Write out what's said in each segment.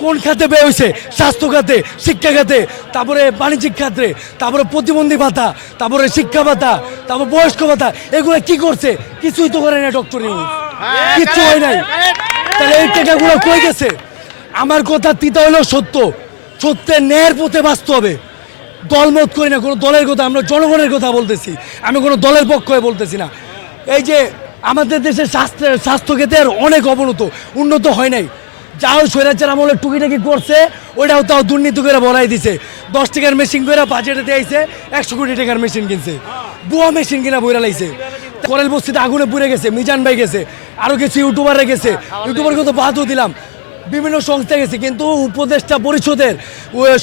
কোন খাতে ব্যয় হয়েছে? স্বাস্থ্য খাতে, শিক্ষা খাতে, তারপরে বাণিজ্যিক খাতে, তারপরে প্রতিবন্ধী ভাতা, তারপরে শিক্ষা ভাতা, তারপর বয়স্ক ভাতা, এগুলো কি করছে? কিছুই তো করে না ডক্টর ইউনূস, কিচ্ছু হয় নাই। তাহলে এই টাকাগুলো কই গেছে? আমার কথা তিতা হলেও সত্য, সত্যের ন্যায়ের পথে বাঁচতে হবে। দলমত করি না, কোনো দলের কথা, আমরা জনগণের কথা বলতেছি, আমি কোনো দলের পক্ষ হয়ে বলতেছি না। এই যে আমাদের দেশের স্বাস্থ্যক্ষেত্রের অনেক উন্নত হয় নাই। যাও স্বৈরাচার আমলে টুকিটাকি করছে, ওইটাও তাও দুর্নীতি করে বলাই দিছে। 10 টাকার মেশিন করে বাজেটে দিয়েছে, 100 কোটি টাকার মেশিন কিনছে, বুয়া মেশিন কিনা বইরা লাইছে। করেল বস্তিতে আগুনে পুড়ে গেছে, মিজান ভাই গেছে, আরও কিছু ইউটিউবাররা গেছে, ইউটিউবারকে তো বাদও দিলাম, বিভিন্ন সংস্থা গেছে। কিন্তু উপদেষ্টা পরিষদের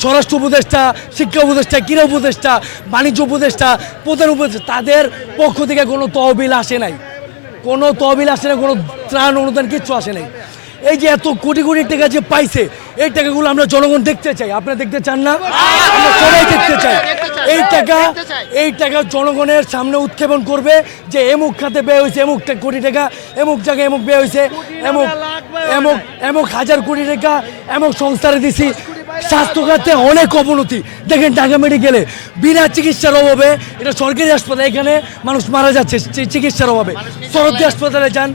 স্বরাষ্ট্র উপদেষ্টা, শিক্ষা উপদেষ্টা, ক্রীড়া উপদেষ্টা, বাণিজ্য উপদেষ্টা, প্রধান উপদেষ্টা, তাদের পক্ষ থেকে কোনো তহবিল আসে নাই, কোনো তহবিল আসে না, কোনো ত্রাণ অনুদান কিচ্ছু আসে নাই। এই যে এত কোটি কোটি টাকা যে পাইছে, এই টাকাগুলো আমরা জনগণ দেখতে চাই। আপনারা দেখতে চান না? আমরা সবাই দেখতে চাই। এই টাকা জনগণের সামনে উৎক্ষেপণ করবে যে এমুক খাতে ব্যয় হয়েছে এমুক কোটি টাকা, এমুক জায়গায় এমুক ব্যয় হয়েছে, এমুক এমুক এমুক হাজার কোটি টাকা এমুক সংস্থারে দিছি। স্বাস্থ্য খাতে অনেক অবনতি। দেখেন ঢাকা মেডিকেলে বিনা চিকিৎসার অভাবে, এটা সরকারি হাসপাতাল, এখানে মানুষ মারা যাচ্ছে চিকিৎসার অভাবে। সরকারি হাসপাতালে যান,